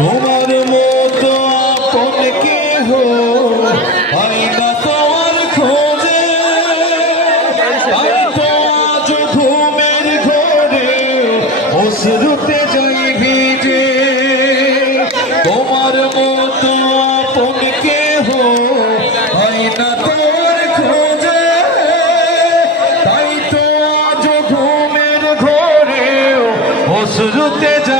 তোমার মতো আপন কেহ হয় না তোমার খোঁজে, তাই তো আজ ঘুমের ঘরে অশ্রুতে যাই ভিজে। তোমার মতো আপন কেহ হয় না তোমার খোঁজে, তাই তো আজ ঘুমের ঘরে অশ্রুতে যাই